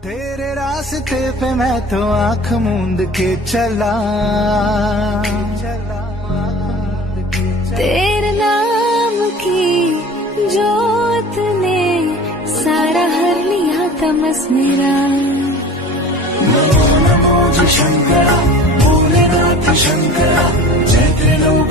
तेरे रास्ते पे मैं तो आंख मूंद के चला, तेरे नाम की जोत ने सारा हर लिया तमस मेरा। नमो नमो जी शंकरा, भोलेनाथ शंकरा, जय त्रिलोक